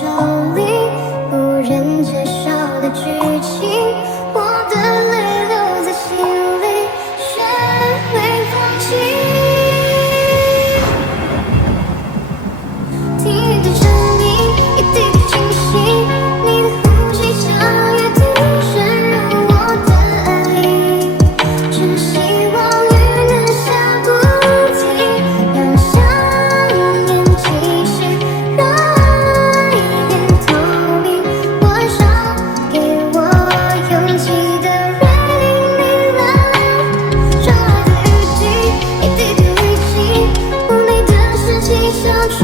手里不忍接受的剧情，我的泪留在心里，学会放弃。听雨的声音，一滴滴清晰，你的呼吸像雨滴渗入我的爱里，只希望雨能下不停，让想念继续，让爱变透明。我想给我勇气的锐利，你冷说爱的雨季，一滴滴淤积，无奈的事情像出。